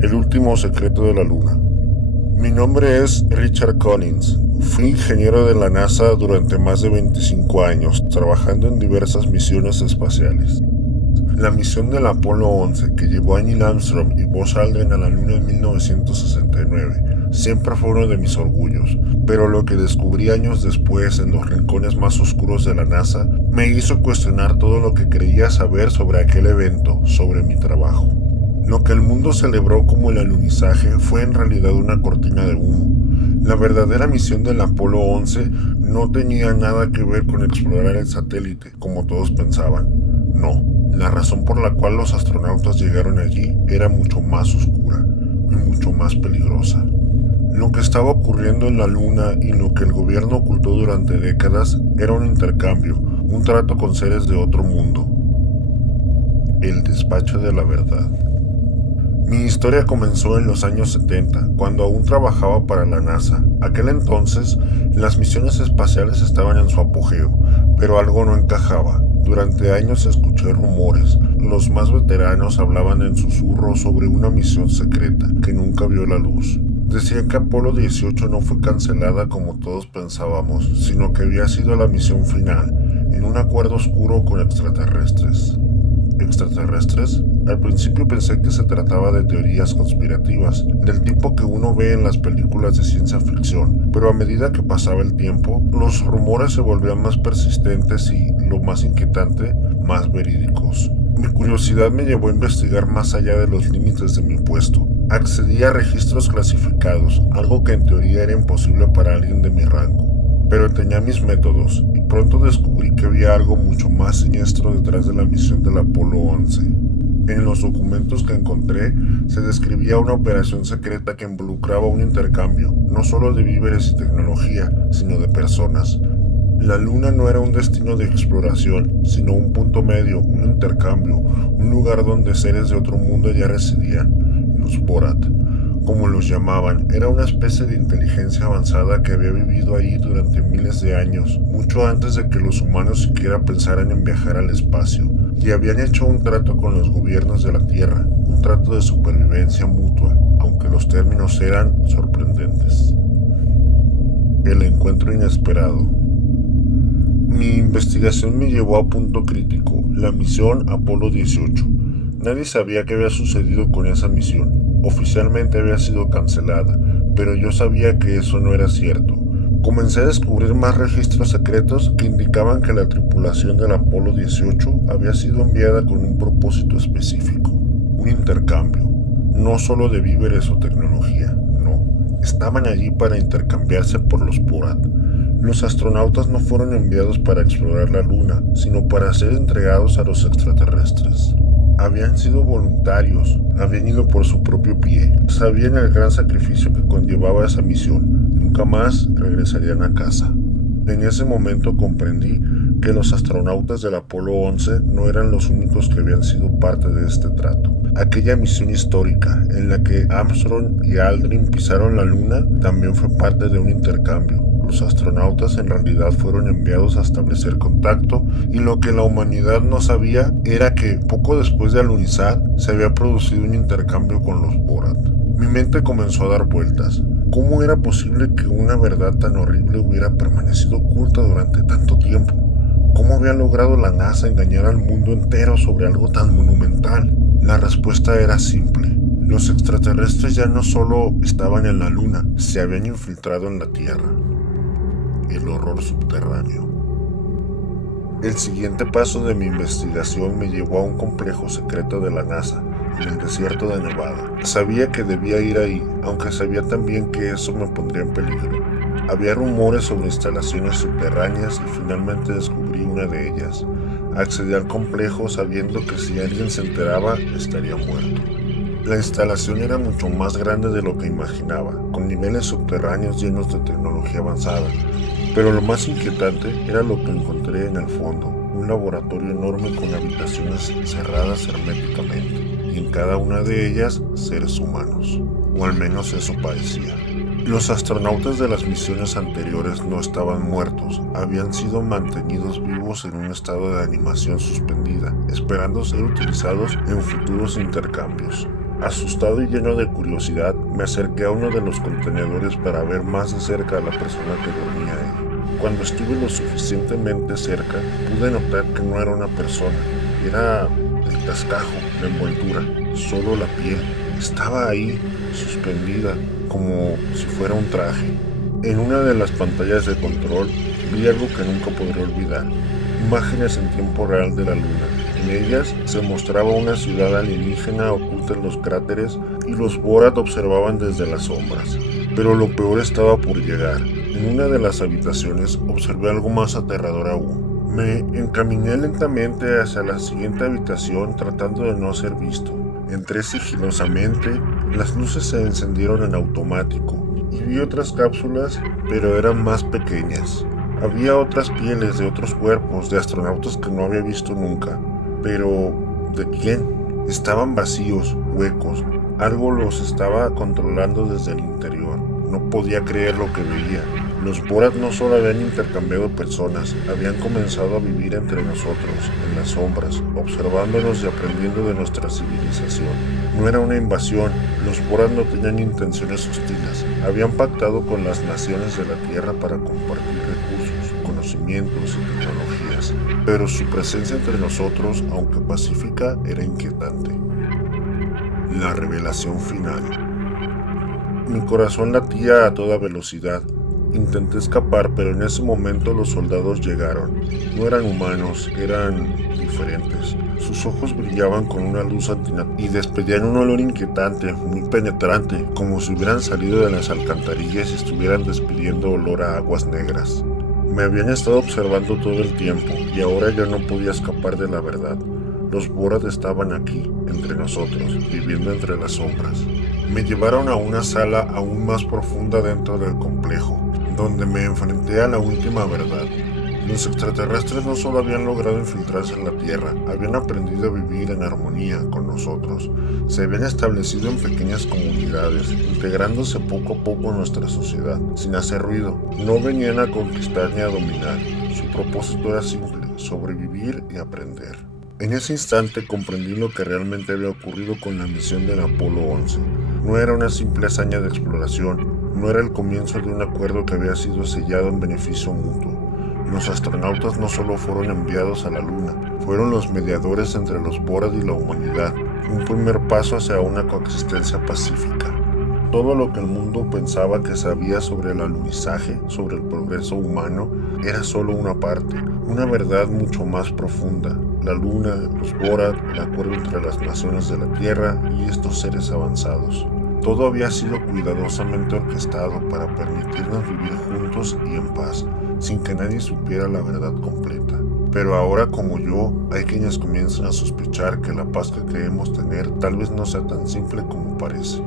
El último secreto de la Luna. Mi nombre es Richard Collins. Fui ingeniero de la NASA durante más de 25 años, trabajando en diversas misiones espaciales. La misión del Apolo 11, que llevó a Neil Armstrong y Buzz Aldrin a la Luna en 1969, siempre fue uno de mis orgullos, pero lo que descubrí años después en los rincones más oscuros de la NASA me hizo cuestionar todo lo que creía saber sobre aquel evento, sobre mi trabajo. Lo que el mundo celebró como el alunizaje fue en realidad una cortina de humo. La verdadera misión del Apolo 11 no tenía nada que ver con explorar el satélite, como todos pensaban. No, la razón por la cual los astronautas llegaron allí era mucho más oscura y mucho más peligrosa. Lo que estaba ocurriendo en la Luna y lo que el gobierno ocultó durante décadas era un intercambio, un trato con seres de otro mundo. El despacho de la verdad. Mi historia comenzó en los años 70, cuando aún trabajaba para la NASA. Aquel entonces, las misiones espaciales estaban en su apogeo, pero algo no encajaba. Durante años escuché rumores. Los más veteranos hablaban en susurro sobre una misión secreta que nunca vio la luz. Decían que Apolo 18 no fue cancelada como todos pensábamos, sino que había sido la misión final, en un acuerdo oscuro con extraterrestres. ¿Extraterrestres? Al principio pensé que se trataba de teorías conspirativas, del tipo que uno ve en las películas de ciencia ficción, pero a medida que pasaba el tiempo, los rumores se volvían más persistentes y, lo más inquietante, más verídicos. Mi curiosidad me llevó a investigar más allá de los límites de mi puesto. Accedí a registros clasificados, algo que en teoría era imposible para alguien de mi rango. Pero tenía mis métodos, y pronto descubrí que había algo mucho más siniestro detrás de la misión del Apolo 11. En los documentos que encontré, se describía una operación secreta que involucraba un intercambio, no solo de víveres y tecnología, sino de personas. La Luna no era un destino de exploración, sino un punto medio, un intercambio, un lugar donde seres de otro mundo ya residían, los Borat. Como los llamaban, era una especie de inteligencia avanzada que había vivido ahí durante miles de años, mucho antes de que los humanos siquiera pensaran en viajar al espacio, y habían hecho un trato con los gobiernos de la Tierra, un trato de supervivencia mutua, aunque los términos eran sorprendentes. El encuentro inesperado. Mi investigación me llevó a punto crítico, la misión Apolo 18. Nadie sabía qué había sucedido con esa misión. Oficialmente había sido cancelada, pero yo sabía que eso no era cierto. Comencé a descubrir más registros secretos que indicaban que la tripulación del Apolo 18 había sido enviada con un propósito específico, un intercambio, no solo de víveres o tecnología, no, estaban allí para intercambiarse por los Borat. Los astronautas no fueron enviados para explorar la Luna, sino para ser entregados a los extraterrestres. Habían sido voluntarios, habían ido por su propio pie, sabían el gran sacrificio que conllevaba esa misión, nunca más regresarían a casa. En ese momento comprendí que los astronautas del Apolo 11 no eran los únicos que habían sido parte de este trato. Aquella misión histórica en la que Armstrong y Aldrin pisaron la Luna también fue parte de un intercambio. Los astronautas en realidad fueron enviados a establecer contacto, y lo que la humanidad no sabía era que poco después de alunizar se había producido un intercambio con los Borat. Mi mente comenzó a dar vueltas. ¿Cómo era posible que una verdad tan horrible hubiera permanecido oculta durante tanto tiempo? ¿Cómo había logrado la NASA engañar al mundo entero sobre algo tan monumental? La respuesta era simple. Los extraterrestres ya no solo estaban en la Luna, se habían infiltrado en la Tierra. El horror subterráneo. El siguiente paso de mi investigación me llevó a un complejo secreto de la NASA, en el desierto de Nevada. Sabía que debía ir ahí, aunque sabía también que eso me pondría en peligro. Había rumores sobre instalaciones subterráneas y finalmente descubrí una de ellas. Accedí al complejo sabiendo que si alguien se enteraba, estaría muerto. La instalación era mucho más grande de lo que imaginaba, con niveles subterráneos llenos de tecnología avanzada. Pero lo más inquietante era lo que encontré en el fondo, un laboratorio enorme con habitaciones cerradas herméticamente, y en cada una de ellas seres humanos, o al menos eso parecía. Los astronautas de las misiones anteriores no estaban muertos, habían sido mantenidos vivos en un estado de animación suspendida, esperando ser utilizados en futuros intercambios. Asustado y lleno de curiosidad, me acerqué a uno de los contenedores para ver más de cerca a la persona que dormía ahí. Cuando estuve lo suficientemente cerca, pude notar que no era una persona, era el cascajo, la envoltura, solo la piel. Estaba ahí, suspendida, como si fuera un traje. En una de las pantallas de control vi algo que nunca podré olvidar. Imágenes en tiempo real de la luna. En ellas se mostraba una ciudad alienígena oculta en los cráteres y los Borat observaban desde las sombras. Pero lo peor estaba por llegar. En una de las habitaciones observé algo más aterrador aún. Me encaminé lentamente hacia la siguiente habitación tratando de no ser visto. Entré sigilosamente, las luces se encendieron en automático y vi otras cápsulas, pero eran más pequeñas. Había otras pieles de otros cuerpos de astronautas que no había visto nunca. Pero, ¿de quién? Estaban vacíos, huecos. Algo los estaba controlando desde el interior. No podía creer lo que veía. Los Borat no solo habían intercambiado personas, habían comenzado a vivir entre nosotros, en las sombras, observándonos y aprendiendo de nuestra civilización. No era una invasión, los Borat no tenían intenciones hostiles. Habían pactado con las naciones de la Tierra para compartir recursos, conocimientos y tecnologías. Pero su presencia entre nosotros, aunque pacífica, era inquietante. La revelación final. Mi corazón latía a toda velocidad. Intenté escapar, pero en ese momento los soldados llegaron. No eran humanos, eran diferentes. Sus ojos brillaban con una luz antinatural y despedían un olor inquietante, muy penetrante, como si hubieran salido de las alcantarillas y estuvieran despidiendo olor a aguas negras. Me habían estado observando todo el tiempo y ahora ya no podía escapar de la verdad. Los Borat estaban aquí, entre nosotros, viviendo entre las sombras. Me llevaron a una sala aún más profunda dentro del complejo, donde me enfrenté a la última verdad. Los extraterrestres no solo habían logrado infiltrarse en la Tierra, habían aprendido a vivir en armonía con nosotros. Se habían establecido en pequeñas comunidades, integrándose poco a poco en nuestra sociedad, sin hacer ruido. No venían a conquistar ni a dominar. Su propósito era simple: sobrevivir y aprender. En ese instante comprendí lo que realmente había ocurrido con la misión del Apolo 11. No era una simple hazaña de exploración, no era el comienzo de un acuerdo que había sido sellado en beneficio mutuo. Los astronautas no solo fueron enviados a la Luna, fueron los mediadores entre los Borat y la humanidad, un primer paso hacia una coexistencia pacífica. Todo lo que el mundo pensaba que sabía sobre el alunizaje, sobre el progreso humano, era solo una parte, una verdad mucho más profunda. La Luna, los Borat, el acuerdo entre las naciones de la Tierra y estos seres avanzados. Todo había sido cuidadosamente orquestado para permitirnos vivir juntos y en paz, sin que nadie supiera la verdad completa. Pero ahora, como yo, hay quienes comienzan a sospechar que la paz que creemos tener tal vez no sea tan simple como parece.